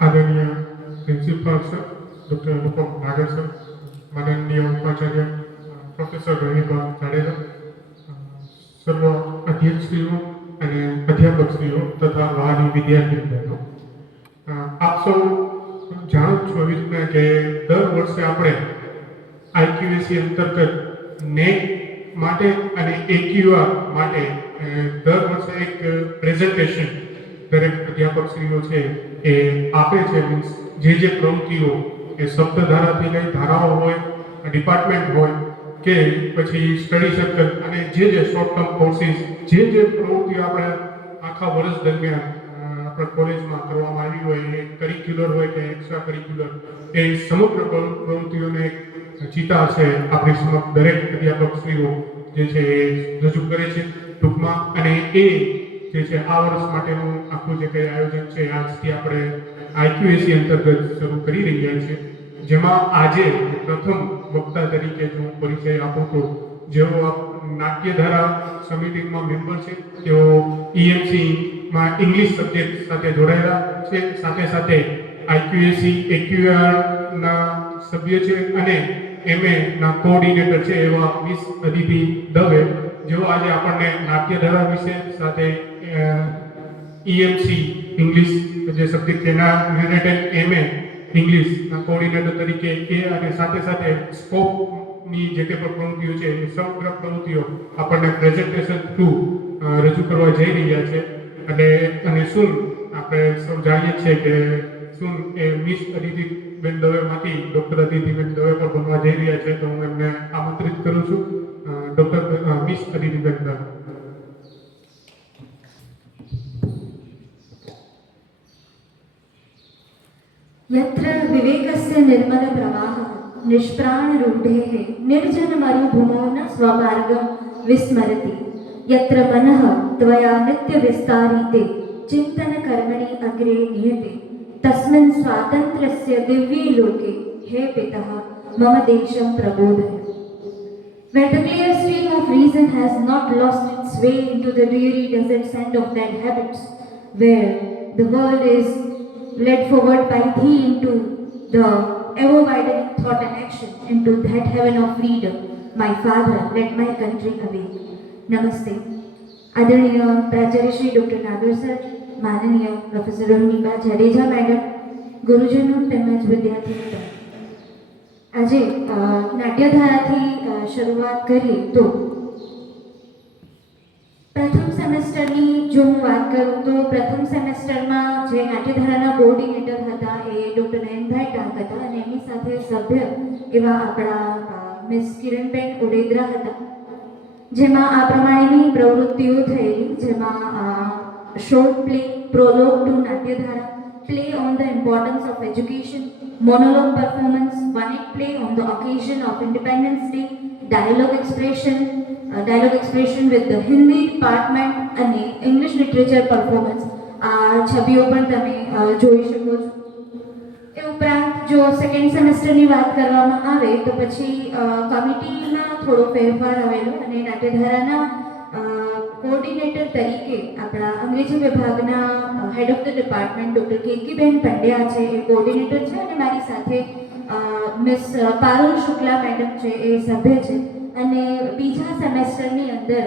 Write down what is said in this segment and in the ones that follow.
आदरणीय principal sir doctor अनुपम नागर sir, माननीय उपाचार्य प्रोफेसर રવિભાઈ જાડેજા, સર્વ અધ્યક્ષશ્રીઓ અને અધ્યાપકશ્રીઓ તથા વહાલી વિદ્યાર્થી બહેનો, આપ સૌ જાણો છો એવી રીતના કે દર વર્ષે આપણે આઈક્યુએસી અંતર્ગત નેટ માટે અને એક્યુઆર માટે દર વર્ષે એક પ્રેઝન્ટેશન દરેક અધ્યાપકશ્રીઓ છે એ આપે છે. મીન્સ જે પ્રવૃત્તિઓ એ શબ્દધારાથી લઈ ધારાઓ હોય, ડિપાર્ટમેન્ટ હોય કે પછી સ્ટડી સર્કલ અને જે શોર્ટ ટર્મ કોર્સિસ, જે પ્રવૃત્તિઓ આપણે આખા વર્ષ દરમિયાન આપણા કોલેજમાં કરવામાં આવી હોય, એ કરિક્યુલર હોય કે એક્સ્ટ્રા કરિક્યુલર, એ સમગ્ર પ્રવૃત્તિઓને એક ચિતા છે આપણી સમક્ષ દરેક અધ્યાપકશ્રીઓ જે છે એ રજૂ કરે છે ટૂંકમાં. અને એ જે છે આ વર્ષ માટેનું આખું જે કંઈ આયોજન છે આજથી આપણે આઈક્યુએસી અંતર્ગત શરૂ કરી રહ્યા છીએ, જેમાં આજે પ્રથમ વક્તા તરીકે જો પરિચય આપું તો જેઓ નાટ્યધારા સમિતિમાં મેમ્બર છે, તેઓ EMCમાં ઇંગ્લિશ સબ્જેક્ટ સાથે જોડાયેલા છે, સાથે સાથે આઈક્યુએસી એક્યુઆરના સભ્ય છે અને MA ના કોઓર્ડિનેટર છે એવા મિસ અદિતિ દવે, જેઓ આજે આપણને નાટ્યધારા વિશે સાથે EMC ઇંગ્લિશ જે સબ્જેક્ટ છે એના રિલેટેડ MA ઇંગ્લિશના કોઓર્ડિનેટર તરીકે અને સાથે સાથે સ્કોપની જે કંઈ પણ પ્રવૃત્તિઓ છે એ સમગ્ર પ્રવૃત્તિઓ આપણને પ્રેઝન્ટેશન થ્રુ રજૂ કરવા જઈ રહ્યા છે. અને સુન આપણે સૌ જાણીએ છીએ કે સુન એ મિસ અદિતિબેન દવેમાંથી ડૉક્ટર અદિતિબેન દવે પર બનવા જઈ રહ્યા છે, તો હું એમને આમંત્રિત કરું છું. ડૉક્ટર મિસ અદિતિબેન દવે. यत्र विवेकस्य निर्मल प्रवाह निष्प्राण रूढेः निर्जन मरुभूमौ न स्वमार्गं विस्मरति यत्र मनः त्वया नित्य विस्तारिते चिन्तन कर्मणि अग्रे नियते तस्मिन् स्वातन्त्र्यस्य दिव्ये लोके हे पितः मम देशं प्रबोधय. Where the clear stream of reason has not lost its way into the dreary desert sand of dead habits, where the world is led forward by thee into the ever-widening thought and action, into that heaven of freedom, my father, let my country awake. Namaste. આદરણીય પ્રાચાર્ય Shri doctor Nagar sir, માનનીય professor રોહિણીબા Jadeja madam, ગુરુજનો તેમજ વિદ્યાર્થી મિત્રો, આજે નાટ્યધારાથી શરૂઆત કરીએ તો પ્રથમ સેમેસ્ટરની જો હું વાત કરું તો પ્રથમ સેમેસ્ટરમાં જે નાટ્યધારાના કોઓર્ડિનેટર હતા એ ડૉક્ટર નયનભાઈ ટાંક હતા અને એમની સાથે સભ્ય એવા આપણા મિસ કિરણબેન ઓડેદરા હતા, જેમાં આ પ્રમાણેની પ્રવૃત્તિઓ થયેલી, જેમાં short play, prologue to Natyadhara, play on the importance of education, monologue performance, one-act play on the occasion of Independence Day, dialogue expression with the Hindi department અને English literature performance. આ છબીઓ પણ તમે જોઈ શકો છો. એ ઉપરાંત જો સેકન્ડ સેમેસ્ટરની વાત કરવામાં આવે તો પછી કમિટીમાં થોડો ફેરફાર આવેલો અને નાટ્યધારાના કોઓર્ડિનેટર તરીકે આપણા અંગ્રેજી વિભાગના head of the department doctor કેકીબેન પંડ્યા છે એ કોઓર્ડિનેટર છે અને મારી સાથે મિસ પારુલ શુક્લા મેડમ છે એ સભ્ય છે. અને બીજા સેમેસ્ટરની અંદર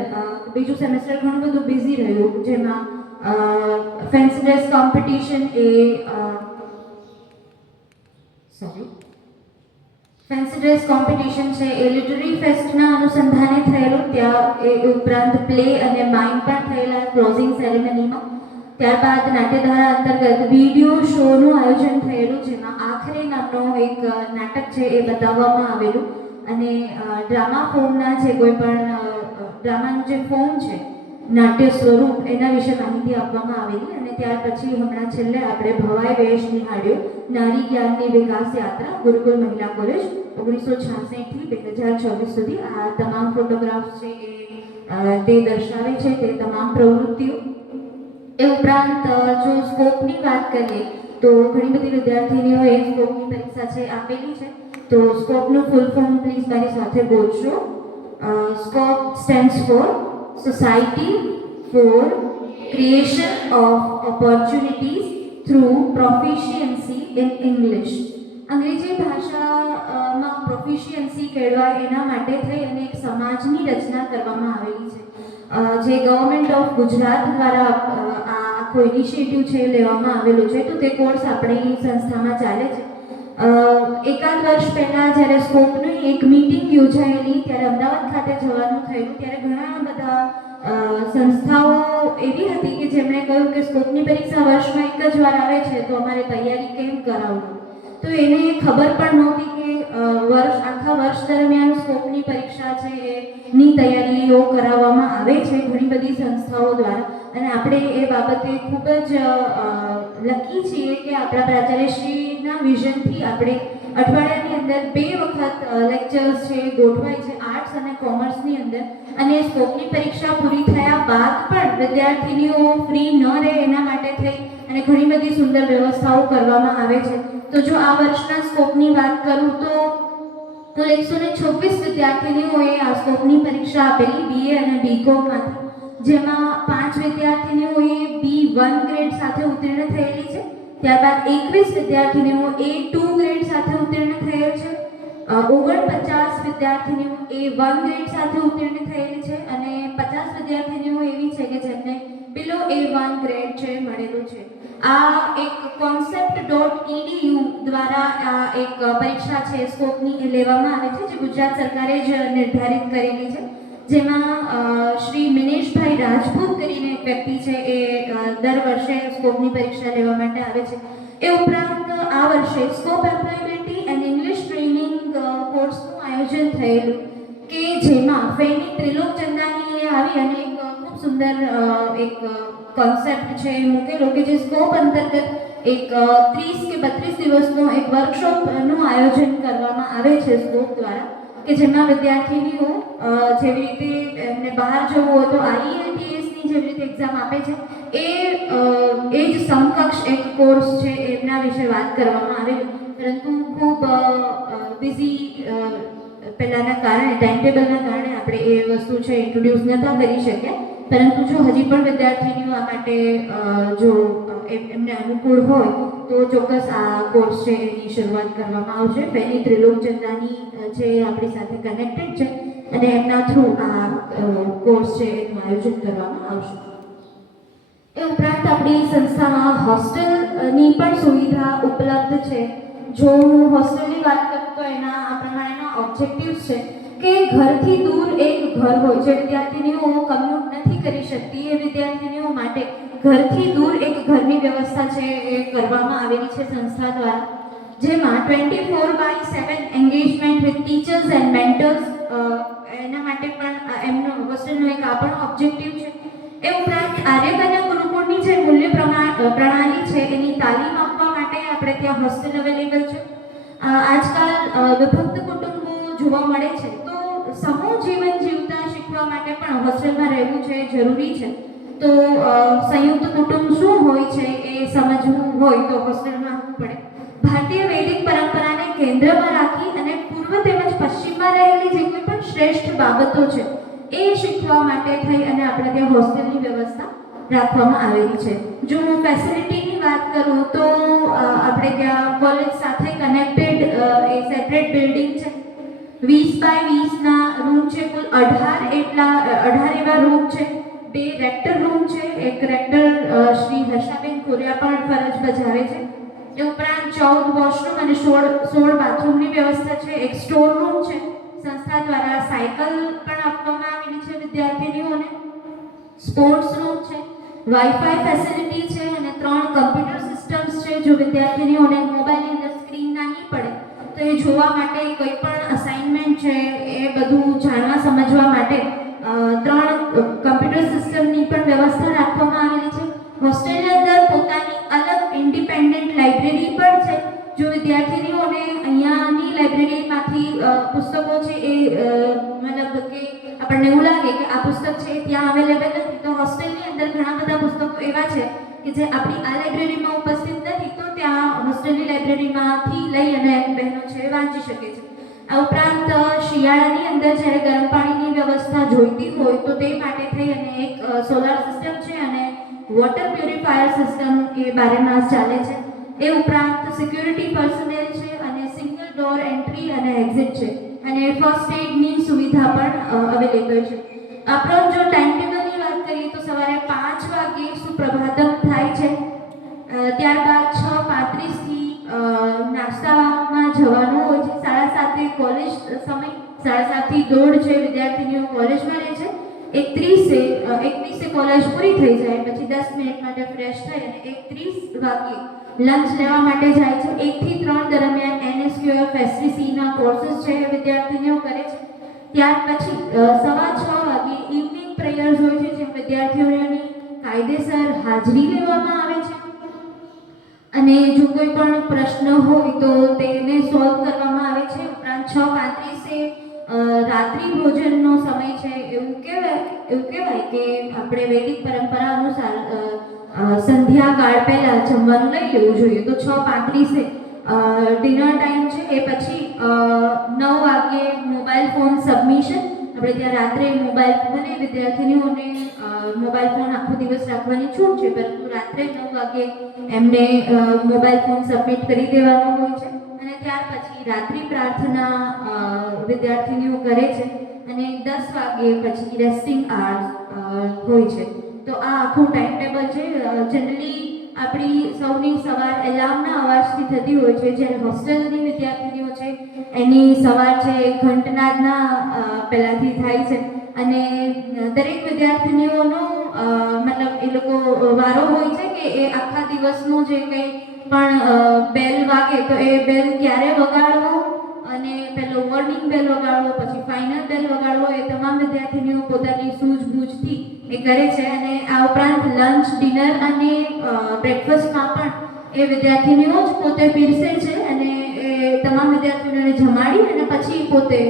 બીજું સેમેસ્ટર ઘણું બધું બિઝી રહ્યું, જેમાં fancy dress competition fancy dress competition છે એ લિટરરી ફેસ્ટના અનુસંધાને થયેલું. ત્યાં એ ઉપરાંત પ્લે અને માઇમ પણ થયેલા ક્લોઝિંગ સેરેમનીમાં. ત્યારબાદ નાટ્યધારા અંતર્ગત વિડીયો શોનું આયોજન થયેલું, જેમાં આખરે નામનો એક નાટક છે એ બતાવવામાં આવેલું અને ડ્રામા ફોર્મના જે કોઈ પણ ડ્રામાનું જે ફોર્મ છે, નાટ્ય સ્વરૂપ, એના વિશે માહિતી આપવામાં આવેલી. અને ત્યાર પછી હમણાં છેલ્લે આપણે ભવાઈ વેશ નિહાળ્યો, નારી જ્ઞાનની વિકાસ યાત્રા, ગુરુકુલ મહિલા કોલેજ 1966 થી 2024 સુધી. આ તમામ ફોટોગ્રાફ્સ છે એ તે દર્શાવે છે તે તમામ પ્રવૃત્તિઓ. એ ઉપરાંત જો સ્કોપની વાત કરીએ તો ઘણી બધી વિદ્યાર્થીનીઓએ સ્કોપની પરીક્ષા છે આપેલી છે. તો સ્કોપનું ફૂલ ફોર્મ પ્લીઝ મારી સાથે બોલશો. Scope stands for Society for Creation of Opportunities through proficiency in English. અંગ્રેજી ભાષામાં પ્રોફિશિયન્સી કેળવાય એના માટે થઈ અને એક સમાજની રચના કરવામાં આવેલી છે, જે ગવર્મેન્ટ ઓફ ગુજરાત દ્વારા આ આખો ઇનિશિયેટિવ છે લેવામાં આવેલો છે. તો તે કોર્સ આપણી સંસ્થામાં ચાલે છે. એકાદ વર્ષ પહેલાં જ્યારે સ્કોપની એક મીટિંગ યોજાયેલી ત્યારે અમદાવાદ ખાતે જવાનું થયેલું ત્યારે ઘણા બધા સંસ્થાઓ એવી હતી કે જેમણે કહ્યું કે સ્કોપની પરીક્ષા વર્ષમાં એક જ વાર આવે છે તો અમારે તૈયારી કેમ કરાવવું. તો એને ખબર પણ નહોતી કે આખા વર્ષ દરમિયાન સ્કોપની પરીક્ષા છે એની તૈયારીઓ કરાવવામાં આવે છે ઘણી બધી સંસ્થાઓ દ્વારા. અને આપણે એ બાબતે ખૂબ જ લકી છીએ કે આપણા પ્રાચાર્યશ્રીના વિઝનથી આપણે અઠવાડિયાની અંદર 2 વખત લેક્ચર્સ છે ગોઠવાય છે આર્ટ્સ અને કોમર્સની અંદર. અને સ્કોપની પરીક્ષા પૂરી થયા બાદ પણ વિદ્યાર્થીનીઓ ફ્રી ન રહે એના માટે થઈ અને ઘણી બધી સુંદર વ્યવસ્થાઓ કરવામાં આવે છે. તો જો આ વર્ષના સ્કોપની વાત કરું તો કુલ 126 વિદ્યાર્થીનીઓએ આ સ્કોપની પરીક્ષા આપેલી BA અને BComમાંથી, જેમાં 5 વિદ્યાર્થીનીઓએ B1 ગ્રેડ સાથે ઉત્તીર્ણ થયેલી છે. ત્યારબાદ 21 વિદ્યાર્થીનીઓ A2 ગ્રેડ સાથે ઉત્તીર્ણ થયેલ છે. 49 વિદ્યાર્થીનીઓ A1 ગ્રેડ સાથે ઉત્તીર્ણ થયેલી છે અને 50 વિદ્યાર્થીનીઓ એવી છે કે જેમને બિલો A1 ગ્રેડ છે મળેલું છે. આ એક concept.edu દ્વારા આ એક પરીક્ષા છે સ્કોપની લેવામાં આવે છે, જે ગુજરાત સરકારે જ નિર્ધારિત કરેલી છે. જેમાં શ્રી મિનેશભાઈ રાજપૂત કરીને એક વ્યક્તિ છે એ દર વર્ષે સ્કોપની પરીક્ષા લેવા માટે આવે છે. એ ઉપરાંત આ વર્ષે scope employability and English training કોર્સનું આયોજન થયેલું કે જેમાં ફેની ત્રિલોક ચંદાનીએ આવી અને એક ખૂબ સુંદર એક કોન્સેપ્ટ છે મૂકેલો કે જે સ્કોપ અંતર્ગત એક 30 કે 32 દિવસનો એક વર્કશોપનું આયોજન કરવામાં આવે છે સ્કોપ દ્વારા, કે જેમાં વિદ્યાર્થીનીઓ જેવી રીતે એમને બહાર જવું હોય તો IELTSની જેવી રીતે એક્ઝામ આપે છે એ જ સમકક્ષ એક કોર્સ છે એમના વિશે વાત કરવામાં આવેલી. પરંતુ ખૂબ બિઝી પહેલાંના કારણે ટાઈમટેબલના કારણે આપણે એ વસ્તુ છે ઇન્ટ્રોડ્યુસ નહોતા કરી શક્યા. પરંતુ જો હજી પણ વિદ્યાર્થીનીઓ આ માટે જો એમને અનુકૂળ હોય તો ચોક્કસ આ કોર્સ છે એની શરૂઆત કરવામાં આવશે. ફેની ત્રિલોક ચંદાની છે આપણી સાથે કનેક્ટેડ છે અને એમના થ્રુ આ કોર્સ છે એનું આયોજન કરવામાં આવશે. એ ઉપરાંત આપણી સંસ્થામાં હોસ્ટેલની પણ સુવિધા ઉપલબ્ધ છે. જો હું હોસ્ટેલની વાત કરું તો એના આ પ્રમાણેના ઓબ્જેક્ટિવ્સ છે કે ઘરથી દૂર એક ઘર હોય, જે વિદ્યાર્થીનીઓ કમ્યુટ નથી કરી શકતી એ વિદ્યાર્થીનીઓ માટે ઘરથી દૂર એક ઘરની વ્યવસ્થા છે એ કરવામાં આવેલી છે સંસ્થા દ્વારા, જેમાં 24/7 engagement with teachers and mentors એના માટે પણ એમનો હોસ્ટેલનો એક આ પણ ઓબ્જેક્ટિવ છે. એ ઉપરાંત આર્યકન્યા ગુરુકુળની જે મૂલ્ય પ્રણાલી છે એની તાલીમ આપવા માટે આપણે ત્યાં હોસ્ટેલ અવેલેબલ છે. આજકાલ વિભક્ત કુટુંબો જોવા મળે છે તો સમૂહ જીવન જીવતા શીખવા માટે પણ હોસ્ટેલમાં રહેવું છે જરૂરી છે. તો સંયુક્ત કુટુંબ શું હોય છે એ સમજવું હોય તો હોસ્ટેલમાં આવવું પડે. ભારતીય વૈદિક પરંપરાને કેન્દ્રમાં રાખી અને પૂર્વ તેમજ પશ્ચિમમાં રહેલી જે કોઈ પણ શ્રેષ્ઠ બાબતો છે એ શીખવા માટે થઈ અને આપણે ત્યાં હોસ્ટેલની વ્યવસ્થા રાખવામાં આવેલી છે. જો હું ફેસિલિટીની વાત કરું તો આપણે ત્યાં કોલેજ સાથે કનેક્ટેડ એ સેપરેટ બિલ્ડિંગ છે. 20x20ના રૂમ છે, કુલ 18 એવા રૂમ છે. 2 રેક્ટર રૂમ છે. એક રેક્ટર શ્રી હર્ષાબેન કોરિયા પણ ફરજ બજાવે છે. એ ઉપરાંત 14 વોશરૂમ અને 16 બાથરૂમની વ્યવસ્થા છે. એક સ્ટોર રૂમ છે. સંસ્થા દ્વારા સાયકલ પણ આપવામાં આવેલી છે વિદ્યાર્થીનીઓને. સ્પોર્ટ્સ રૂમ છે, વાઈફાઈ ફેસિલિટી છે અને 3 કમ્પ્યુટર સિસ્ટમ્સ છે. જો વિદ્યાર્થીનીઓને મોબાઈલની અંદર સ્ક્રીન નાની પડે તો એ જોવા માટે કોઈ પણ અસાઇનમેન્ટ છે એ બધું જાણવા સમજવા માટે 3 કમ્પ્યુટર સિસ્ટમની પણ વ્યવસ્થા રાખવામાં આવેલી છે. હોસ્ટેલની અંદર પોતાની અલગ ઇન્ડિપેન્ડન્ટ લાઇબ્રેરી પણ છે. જો વિદ્યાર્થીનીઓને અહીંયાની લાઇબ્રેરીમાંથી પુસ્તકો છે એ મતલબ કે આપણને એવું લાગે કે આ પુસ્તક છે ત્યાં અવેલેબલ નથી તો હોસ્ટેલની અંદર ઘણા બધા પુસ્તકો એવા છે કે જે આપણી આ લાઇબ્રેરીમાં ઉપસ્થિત નથી તો ત્યાં હોસ્ટેલની લાઇબ્રેરીમાંથી લઈ અને બહેનો છે વાંચી શકે છે. આ ઉપરાંત શિયાળાની અંદર જ્યારે ગરમ પાણીની વ્યવસ્થા જોઈતી હોય તો તે માટે થઈ અને એક સોલાર સિસ્ટમ છે અને વોટર પ્યુરિફાયર સિસ્ટમ એ બારેમાસ ચાલે છે. એ ઉપરાંત સિક્યુરિટી પર્સનલ છે અને સિંગલ ડોર એન્ટ્રી અને એક્ઝિટ છે અને ફર્સ્ટ એડની સુવિધા પણ અવેલેબલ છે. આપણો જો ટાઈમ ટેબલની વાત કરીએ તો સવારે 5 વાગે સુપ્રભાતમ થાય છે. ત્યારબાદ 6:35 થી નાસ્તામાં જવાનું હોય છે. 7:30 કોલેજ સમય, 7:30 થી 1:30 છે વિદ્યાર્થીનીઓ કોલેજમાં રહે છે. 1:30 કોલેજ પૂરી થઈ જાય પછી 10 મિનિટ માટે ફ્રેશ થઈ અને 1:30 વાગે લંચ લેવા માટે જાય છે. 1 થી 3 દરમિયાન NSQF SCCના કોર્सेस છે એ વિદ્યાર્થીનીઓ કરે છે. ત્યાર પછી 6:15 વાગે ઇવનિંગ પ્રેયર્સ હોય છે જે વિદ્યાર્થીઓની કાયદેસર હાજરી લેવામાં આવે છે અને જો કોઈ પણ પ્રશ્ન હોય તો તેને સોલ્વ કરવામાં આવે છે. ઉપરાંત 6:35 રાત્રિ ભોજનનો સમય છે. એવું કહેવાય કે આપણે વૈદિક પરંપરા અનુસાર સંધ્યાકાળ પહેલા જમવાનું લઈ લેવું જોઈએ. તો 6:35 ડિનર ટાઈમ છે. એ પછી 9 વાગે મોબાઈલ ફોન સબમિશન. આપણે ત્યાં રાત્રે મોબાઈલ ફોન વિદ્યાર્થીનીઓને મોબાઈલ ફોન આખો દિવસ રાખવાની છૂટ છે, પરંતુ રાત્રે 9 વાગે એમને મોબાઈલ ફોન સબમિટ કરી દેવાનો હોય છે અને ત્યાર પછી રાત્રિ પ્રાર્થના વિદ્યાર્થીનીઓ કરે છે અને 10 વાગે પછી રેસ્ટિંગ આર્સ હોય છે. તો આ આખું ટાઈમ ટેબલ છે. જનરલી આપણી સૌની સવાર એલાર્મના અવાજથી થતી હોય છે. જ્યારે હોસ્ટેલની વિદ્યાર્થીનીઓ છે એની સવાર છે ઘંટનાદના પહેલાંથી થાય છે અને દરેક વિદ્યાર્થીનીઓનો મતલબ એ લોકો વારો હોય છે કે એ આખા દિવસનો જે કંઈ પણ બેલ વાગે તો એ બેલ ક્યારે વગાડવો અને પહેલો વોર્નિંગ બેલ વગાડવો, પછી ફાઇનલ બેલ વગાડવો, એ તમામ વિદ્યાર્થીનીઓ પોતાની સૂઝબૂઝથી એ કરે છે. અને આ ઉપરાંત લંચ, ડિનર અને બ્રેકફાસ્ટમાં પણ એ વિદ્યાર્થીનીઓ જ પોતે પીરસે છે અને એ તમામ વિદ્યાર્થીઓને જમાડી અને પછી પોતે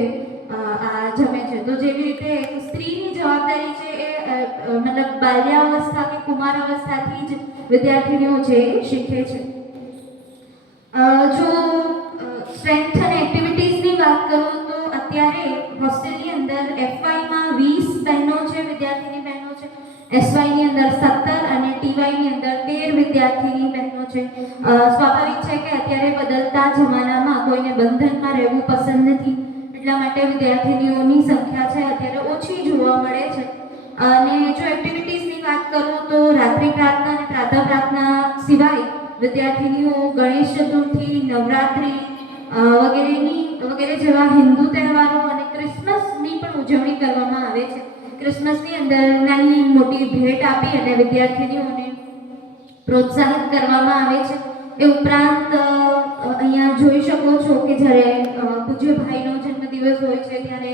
આ જમે છે. તો જેવી રીતે એક સ્ત્રીની જવાબદારી છે એ મતલબ બાલ્યાવસ્થા કે કુમારાવસ્થાથી જ વિદ્યાર્થીનીઓ છે એ શીખે છે. જો સ્ટ્રેન્થ અને એક્ટિવિટીઝની વાત કરું તો અત્યારે હોસ્ટેલની અંદર FYમાં 20 બહેનો છે, વિદ્યાર્થીની બહેનો છે. SYની અંદર 17 અને TYની અંદર 13 વિદ્યાર્થીની બહેનો છે. સ્વાભાવિક છે કે અત્યારે બદલતા જમાનામાં કોઈને બંધનમાં રહેવું પસંદ નથી, એટલા માટે વિદ્યાર્થીનીઓની સંખ્યા છે અત્યારે ઓછી જોવા મળે છે. અને જો એક્ટિવિટીઝની વાત કરું તો રાત્રિ પ્રાર્થના અને પ્રાતઃ પ્રાર્થના સિવાય વિદ્યાર્થીનીઓ ગણેશ ચતુર્થી, નવરાત્રિ વગેરે જેવા હિન્દુ તહેવારો અને ક્રિસમસની પણ ઉજવણી કરવામાં આવે છે. ક્રિસમસની અંદર નાની મોટી ભેટ આપી અને વિદ્યાર્થીનીઓને પ્રોત્સાહિત કરવામાં આવે છે. એ ઉપરાંત અહીંયા જોઈ શકો છો કે જ્યારે પૂજ્ય ભાઈનો જન્મદિવસ હોય છે ત્યારે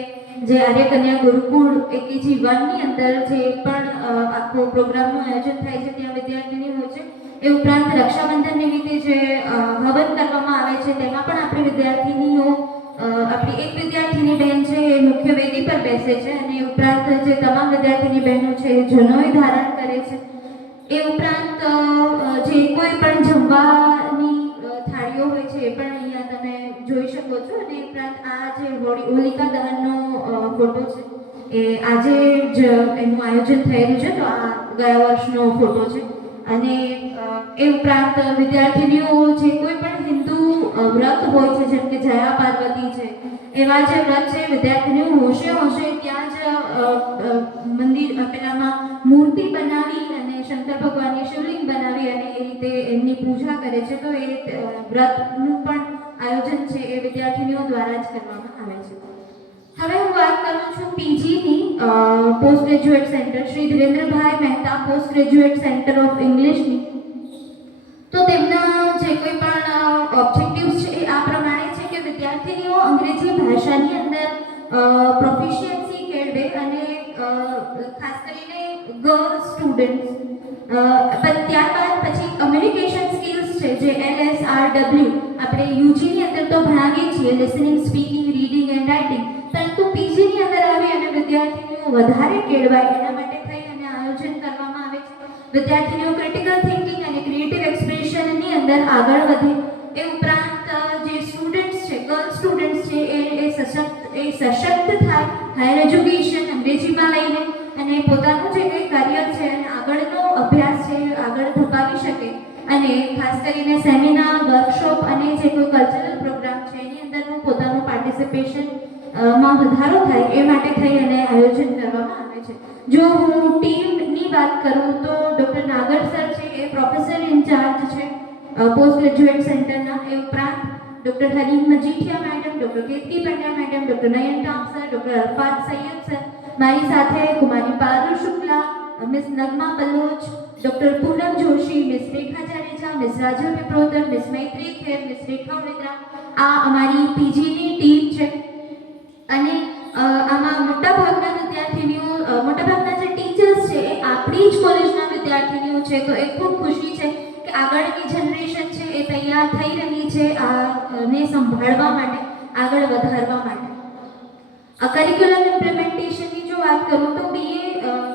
જે આર્ય કન્યા ગુરુકુળ AKG 1ની અંદર જે પણ આખો પ્રોગ્રામનું આયોજન થાય છે ત્યાં વિદ્યાર્થીની હોય છે. એ ઉપરાંત રક્ષાબંધન નિમિત્તે જે હવન કરવામાં આવે છે તેમાં પણ આપણી વિદ્યાર્થીનીઓ આપણી એક વિદ્યાર્થીની બહેન છે એ મુખ્ય વેદી પર બેસે છે અને એ ઉપરાંત જે તમામ વિદ્યાર્થીની બહેનો છે એ જનોઈ ધારણ કરે છે. એ ઉપરાંત જે કોઈ પણ જમવાની થાળીઓ હોય છે એ પણ અહીંયા તમે જોઈ શકો છો. અને ઉપરાંત આ જે હોલિકા દહનનો ફોટો છે એ આજે જ એનું આયોજન થયેલું છે, તો આ ગયા વર્ષનો ફોટો છે. અને એ ઉપરાંત વિદ્યાર્થીનીઓ જે કોઈ પણ હિન્દુ વ્રત હોય છે જેમ કે જયા પાર્વતી છે એવા જે વ્રત છે વિદ્યાર્થીનીઓ હોશે ત્યાં જ મંદિર પેલામાં મૂર્તિ બનાવી અને શંકર ભગવાનની શિવલિંગ બનાવી અને એ રીતે એમની પૂજા કરે છે. તો એ વ્રતનું પણ આયોજન છે એ વિદ્યાર્થીનીઓ દ્વારા જ કરવામાં આવે છે. હવે હું વાત કરું છું PGની પોસ્ટ ગ્રેજ્યુએટ સેન્ટર શ્રી ધીરેન્દ્રભાઈ Mehta post graduate centre of ઇંગ્લિશની. તો તેમના જે કોઈ પણ ઓબ્જેક્ટિવ્સ છે એ આ પ્રમાણે છે કે વિદ્યાર્થીનીઓ અંગ્રેજી ભાષાની અંદર પ્રોફિશિયન્સી કેળવે અને ખાસ કરીને ગર્લ સ્ટુડન્ટ્સ. ત્યારબાદ પછી કમ્યુનિકેશન સ્કિલ્સ છે જે LSRW આપણે UGની અંદર તો ભણાવીએ છીએ, listening, speaking, reading and writing, પરંતુ PGની અંદર આવી અને વિદ્યાર્થીનીઓ વધારે કેળવાય એના માટે થઈ અને આયોજન કરવામાં આવે છે. વિદ્યાર્થીનીઓ ક્રિટિકલ થિંકિંગ અને ક્રિએટિવ એક્સપ્રેશનની અંદર આગળ વધે. એ ઉપરાંત જે સ્ટુડન્ટ્સ છે, ગર્લ સ્ટુડન્ટ્સ છે એ સશક્ત એ સશક્ત થાય, હાયર એજ્યુકેશન અંગ્રેજીમાં લઈને અને પોતાનું જે કંઈ કરિયર છે અને આગળનો અભ્યાસ છે એ આગળ ધપાવી શકે અને ખાસ કરીને સેમિનાર, વર્કશોપ અને જે કોઈ કલ્ચરલ પ્રોગ્રામ છે એની અંદરનું પોતાનું પાર્ટિસિપેશન માં વધારો થાય એ માટે થઈ અને આયોજન કરવામાં આવે છે. જો હું ટીમની વાત કરું તો ડૉક્ટર નાગર સર છે એ પ્રોફેસર ઇન્ચાર્જ છે પોસ્ટ ગ્રેજ્યુએટ સેન્ટરના. એ ઉપરાંત doctor Harim Majithia madam, doctor Ketki Pandya madam, doctor Nayan Tam sir, doctor Arafat Sayed sir, મારી સાથે કુમારી Parul Shukla, miss Nagma Baloch, doctor Poonam Joshi, miss Rekha Jadeja, miss Rajal Viprotar, miss Maitri Kher, miss Rekha Vedra. આ અમારી પીજીની ટીમ છે અને આમાં મોટાભાગના વિદ્યાર્થીનીઓ, મોટાભાગના જે ટીચર્સ છે એ આપણી જ કોલેજના વિદ્યાર્થીનીઓ છે. તો એ ખૂબ ખુશી છે કે આગળની જનરેશન છે એ તૈયાર થઈ રહી છે આને સંભાળવા માટે, આગળ વધારવા માટે. કરિક્યુલમ ઇમ્પ્લિમેન્ટેશનની જો વાત કરું તો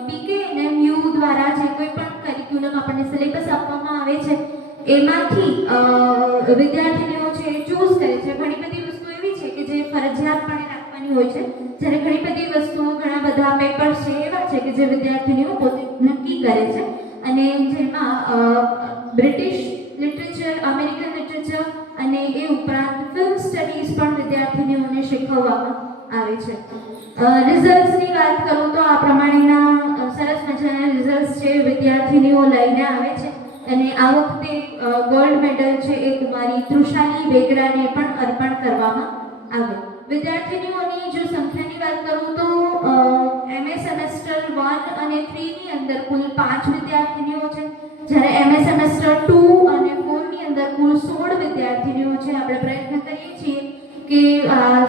BKNMU દ્વારા જે કોઈ પણ કરિક્યુલમ આપણને સિલેબસ આપવામાં આવે છે એમાંથી વિદ્યાર્થીનીઓ છે એ ચૂઝ કરે છે. ઘણી બધી વસ્તુ એવી છે કે જે ફરજિયાતપણે રાખવાની હોય છે, જ્યારે ઘણી બધી વસ્તુઓ, ઘણા બધા પેપર્સ છે એવા છે કે જે વિદ્યાર્થીનીઓ પોતે નક્કી કરે છે અને જેમાં બ્રિટિશ લિટરેચર, અમેરિકન લિટરેચર અને એ ઉપરાંત ફિલ્મ સ્ટડીઝ પણ વિદ્યાર્થીનીઓને શીખવવામાં આવે છે. રિઝલ્ટ્સની વાત કરું તો આ પ્રમાણેના સરસ મજાના રિઝલ્ટ્સ છે વિદ્યાર્થીનીઓ લઈને આવે છે અને આ વખતે ગોલ્ડ મેડલ છે એ કુમારી તૃષાલી બેગરાને પણ અર્પણ કરવામાં આવે. વિદ્યાર્થીનીઓની જો સંખ્યાની વાત કરું તો MA સેમેસ્ટર 1 અને 3 ની અંદર કુલ 5 વિદ્યાર્થીનીઓ છે, જ્યારે MA સેમેસ્ટર 2 અને 4 ની અંદર કુલ 16 વિદ્યાર્થીનીઓ છે. આપણે પ્રયત્ન કરીએ છીએ કે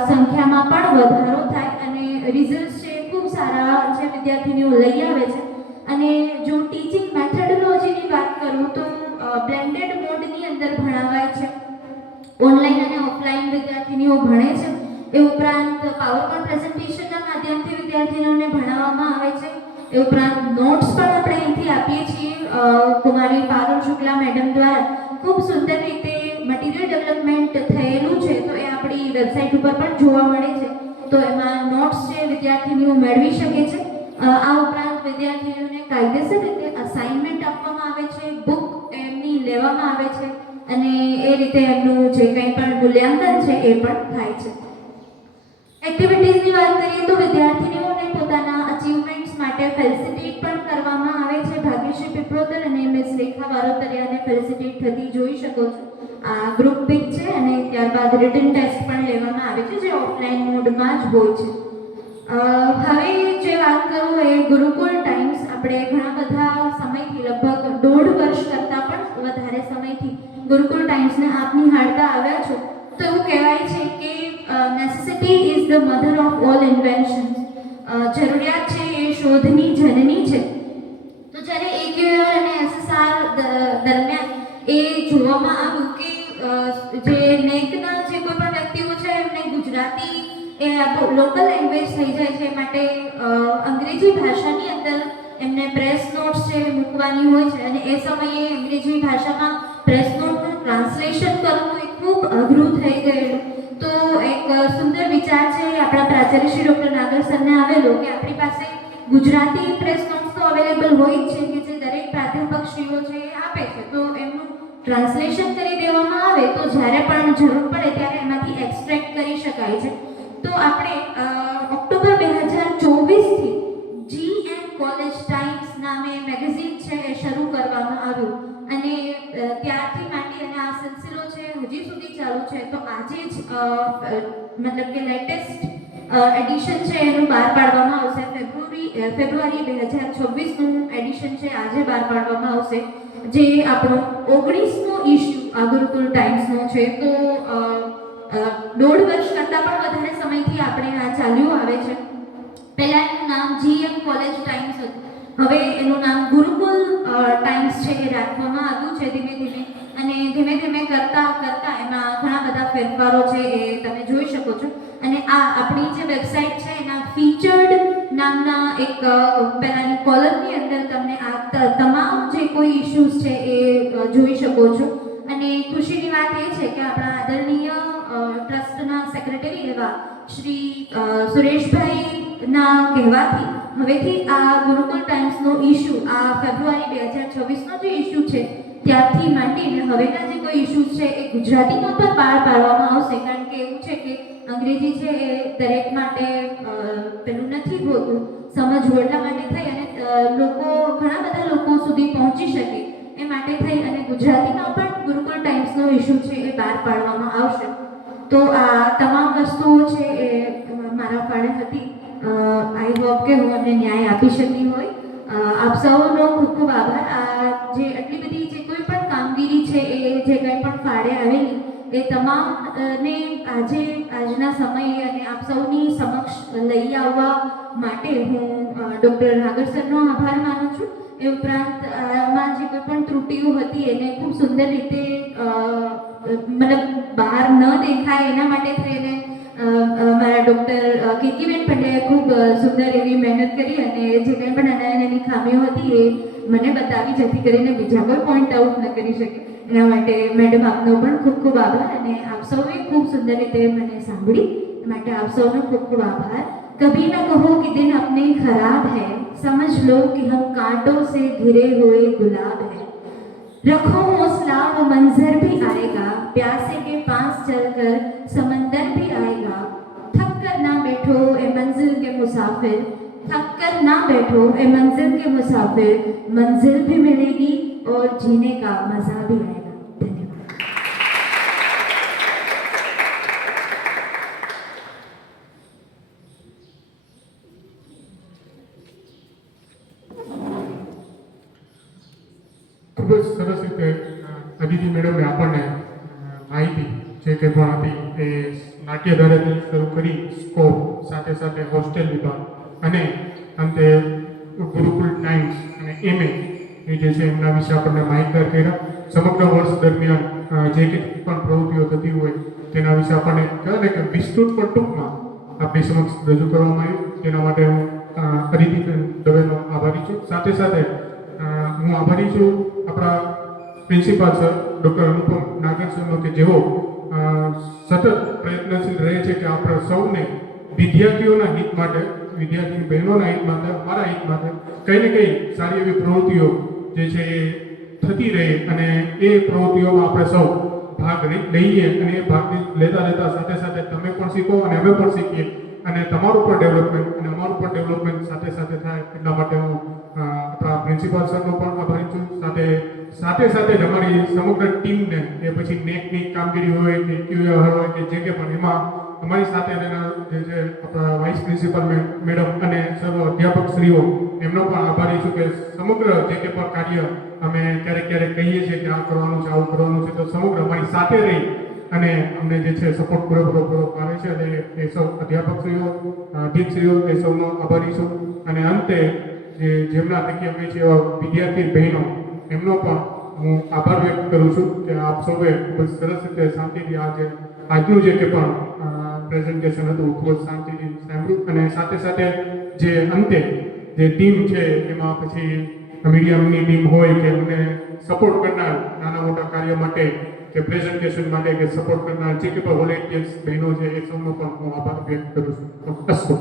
સંખ્યામાં પણ વધારો થાય અને રિઝલ્ટ છે ખૂબ સારા જે વિદ્યાર્થીનીઓ લઈ આવે છે. અને જો ટીચિંગ મેથોડોલોજીની વાત કરું તો બ્લેન્ડેડ મોડની અંદર ભણાવાય છે. ઓનલાઈન અને ઓફલાઈન વિદ્યાર્થીનીઓ ભણે છે. એ ઉપરાંત પાવરપોઈન્ટ પ્રેઝન્ટેશનના માધ્યમથી વિદ્યાર્થીઓને ભણાવવામાં આવે છે. એ ઉપરાંત નોટ્સ પણ આપણે અહીંથી આપીએ છીએ. કુમારી પારુલ શુક્લા મેડમ દ્વારા ખૂબ સુંદર રીતે મટીરિયલ ડેવલપમેન્ટ થયેલું છે, તો એ આપણી વેબસાઇટ ઉપર પણ જોવા મળે છે. તો એમાં નોટ્સ છે વિદ્યાર્થીનીઓ મેળવી શકે છે. આ ઉપરાંત વિદ્યાર્થીઓને કાયદેસર રીતે અસાઇનમેન્ટ આપવામાં આવે છે, બુક એમની લેવામાં આવે છે અને એ રીતે એમનું જે કંઈ પણ મૂલ્યાંકન છે એ પણ થાય છે. એક્ટિવિટીઝની વાત કરીએ તો વિદ્યાર્થીનીઓને પોતાના અચીવમેન્ટ્સ માટે ફેલિસિટેટ પણ કરવામાં આવે છે. ભાગ્યશ્રી પીપળોદર અને મિસ રેખા વારોતરિયાને ફેલિસિટેટ થતી જોઈ શકો છો. આ ગ્રુપ પિક છે અને ત્યારબાદ રિટન ટેસ્ટ પણ લેવામાં આવે છે જે ઓફલાઈન મોડમાં જ હોય છે. હવે જે વાત કરું એ ગુરુકુળ ટાઈમ્સ. આપણે ઘણા બધા સમયથી, લગભગ 1.5 વર્ષ કરતાં પણ વધારે સમયથી ગુરુકુળ ટાઈમ્સને આપ નિહાળતા આવ્યા છો. તો એવું કહેવાય છે કે necessity is the mother of all inventions. જરૂરિયાત છે એ શોધની જનની છે. તો જ્યારે AQAR અને SSR દરમિયાન એ જોવામાં આવ્યું કે જે નેકના જે કોઈ પણ વ્યક્તિઓ છે એમને ગુજરાતી એ લોકલ લેંગ્વેજ થઈ જાય છે, માટે અંગ્રેજી ભાષાની અંદર એમને પ્રેસ નોટ્સ છે મૂકવાની હોય છે અને એ સમયે અંગ્રેજી ભાષામાં પ્રેસ નોટનું ટ્રાન્સલેશન કરવું એ ખૂબ અઘરું થઈ ગયેલું. તો એક સુંદર વિચાર છે આપણા પ્રાચાર્ય શ્રી ડૉક્ટર નાગર સરને આવેલો કે આપણી પાસે ગુજરાતી પ્રેસ નોટ્સ તો અવેલેબલ હોય જ છે કે જે દરેક પ્રાધ્યાપકશ્રીઓ છે એ આપે છે. તો એમનું ટ્રાન્સલેશન કરી દેવામાં આવે તો જ્યારે પણ જરૂર પડે ત્યારે એમાંથી એક્સટ્રેક્ટ કરી શકાય છે. તો આપણે ઓક્ટોબર 2024 થી GM કોલેજ ટાઈમ્સ નામે મેગેઝિન છે એ શરૂ કરવામાં આવ્યું અને ત્યારથી માંડી અને આ સિલસિલો છે હજી સુધી ચાલુ છે. તો આજે જ મતલબ કે લેટેસ્ટ એડિશન છે એનું બહાર પાડવામાં આવશે. ફેબ્રુઆરી 2026નું એડિશન છે આજે બહાર પાડવામાં આવશે, જે આપણો 19મો ઇશ્યુ આ ગુરુકુળ ટાઈમ્સનો છે. તો 1.5 વર્ષ કરતાં પણ વધારે સમયથી આપણે આ ચાલ્યું આવે છે. પહેલાં એનું નામ GM કોલેજ ટાઈમ્સ હતું, હવે એનું નામ ગુરુકુળ ટાઈમ્સ છે એ રાખવામાં આવ્યું છે ધીમે ધીમે. અને ધીમે ધીમે કરતાં એમાં ઘણા બધા ફેરફારો છે એ તમે જોઈ શકો છો. અને આ આપણી જે વેબસાઇટ છે એના ફીચર્ડ નામના એક પહેલાંની કોલમની અંદર તમને આ તમામ જે કોઈ ઇશ્યુઝ છે એ જોઈ શકો છો. અને ખુશીની વાત એ છે કે આપણા આદરણીય ટ્રસ્ટના સેક્રેટરી એવા શ્રી સુરેશભાઈના કહેવાથી હવેથી આ ગુરુકુળ ટાઈમ્સનો ઇસ્યુ આ ફેબ્રુઆરી 2026નો જે ઇસ્યુ છે ત્યારથી માંડીને હવેના જે કોઈ ઇસ્યુઝ છે એ ગુજરાતીમાં પણ પાર પાડવામાં આવશે, કારણ કે એવું છે કે અંગ્રેજી છે એ દરેક માટે પેલું નથી હોતું સમજવું, એટલા માટે થઈ અને લોકો ઘણા બધા લોકો સુધી પહોંચી શકે એ માટે થઈ અને ગુજરાતીમાં પણ ગુરુકુળ ટાઈમ્સનો ઇસ્યુ છે એ બહાર પાડવામાં આવશે. તો આ તમામ વસ્તુઓ છે એ મારા ફાળે હતી. આઈ હોપ કે હું અમને ન્યાય આપી શકી હોય. આપ સૌનો ખૂબ ખૂબ આભાર. આ જે આટલી બધી જે કોઈ પણ કામગીરી છે એ જે કંઈ પણ ફાળે આવેલી એ તમામને આજના સમયે અને આપ સૌની સમક્ષ લઈ આવવા માટે હું ડૉક્ટર નાગર સરનો આભાર માનું છું. એ ઉપરાંત આમાં જે કોઈ પણ ત્રુટીઓ હતી એને ખૂબ સુંદર રીતે મતલબ બહાર ન દેખાય એના માટે થઈને મારા ડૉક્ટર કીર્તિબેન પંડ્યાએ ખૂબ સુંદર એવી મહેનત કરી અને જે કંઈ પણ નાની ખામીઓ હતી એ મને બતાવી, જેથી કરીને બીજા કોઈ પોઈન્ટ આઉટ ન કરી શકે. એના માટે મેડમ આપનો પણ ખૂબ ખૂબ આભાર અને આપ સૌએ ખૂબ સુંદર રીતે મને સાંભળી માટે આપ સૌનો ખૂબ ખૂબ આભાર. कभी न कहो कि दिन अपने खराब है, समझ लो कि हम कांटों से घिरे हुए गुलाब है. रखो हौसला, वो मंजर भी आएगा, प्यासे के पास चलकर समंदर भी आएगा. थक कर ना बैठो ए मंजिल के मुसाफिर, थक कर ना बैठो ए मंजिल के मुसाफिर, मंजिल भी मिलेगी और जीने का मजा भी आएगा. ખૂબ જ સરસ રીતે અદિતિ મેડમે આપણને માહિતી જે કંઈ પણ હતી એ નાટ્યધારાથી શરૂ કરી સ્કોપ, સાથે સાથે હોસ્ટેલ વિભાગ અને અંતે ગુરુકુળ ટાઈમ્સ અને MA એ જે છે એમના વિશે આપણને માહિતગાર કર્યા. સમગ્ર વર્ષ દરમિયાન જે કંઈ પણ પ્રવૃત્તિઓ થતી હોય તેના વિશે આપણને કહેવાય ને કે વિસ્તૃત પણ ટૂંકમાં આપણી સમક્ષ રજૂ કરવામાં આવ્યું. તેના માટે હું અદિતિ દવેનો આભારી છું. સાથે સાથે હું આભારી છું આપણા પ્રિન્સિપાલ સર ડૉક્ટર અનુપમ નાગર સરનો કે જેઓ સતત પ્રયત્નશીલ રહે છે કે આપણે સૌને વિદ્યાર્થીઓના હિત માટે, વિદ્યાર્થી બહેનોના હિત માટે, અમારા હિત માટે કંઈ ને કંઈ સારી એવી પ્રવૃત્તિઓ જે છે એ થતી રહે અને એ પ્રવૃત્તિઓમાં આપણે સૌ ભાગ લઈએ અને એ ભાગ લેતા સાથે સાથે તમે પણ શીખો અને અમે પણ શીખીએ અને તમારું પણ ડેવલપમેન્ટ અને અમારું પણ ડેવલપમેન્ટ સાથે સાથે થાય. એટલા માટે હું આપણા પ્રિન્સિપાલ સરનો પણ આભારી છું. સાથે જ અમારી સમગ્ર ટીમને એ પછી નેકની કામગીરી હોય કે QA હોય કે જે કે પણ એમાં અમારી સાથે રહેનાર જે છે આપણા વાઇસ પ્રિન્સિપાલ મેડમ અને સર્વ અધ્યાપકશ્રીઓ એમનો પણ આભારી છું કે સમગ્ર જે કે પણ કાર્ય અમે ક્યારેક કહીએ છીએ કે આ કરવાનું છે, આવું કરવાનું છે, તો સમગ્ર અમારી સાથે રહી અને અમને જે છે સપોર્ટ પૂરેપૂરો આવે છે અને એ સૌ અધ્યાપકશ્રીઓ, દીપશ્રીઓ એ સૌનો આભારી છું. અને અંતે જેમના થકી અમે છે એવા વિદ્યાર્થી બહેનો એમનો પણ હું આભાર વ્યક્ત કરું છું કે આપ સૌએ ખૂબ જ સરસ રીતે શાંતિથી આજનું જે કે પણ પ્રેઝન્ટેશન હતું ખૂબ જ શાંતિથી સાંભળ્યું. અને સાથે જે અંતે જે ટીમ છે એમાં પછી મીડિયમની ટીમ હોય કે અમને સપોર્ટ કરનાર નાના મોટા કાર્ય માટે કે પ્રેઝન્ટેશન માટે કે સપોર્ટ કરનાર જે કે પણ વોલેન્ટિયર્સ બહેનો છે એ સૌનો પણ હું આભાર વ્યક્ત કરું છું. અસ્તુ.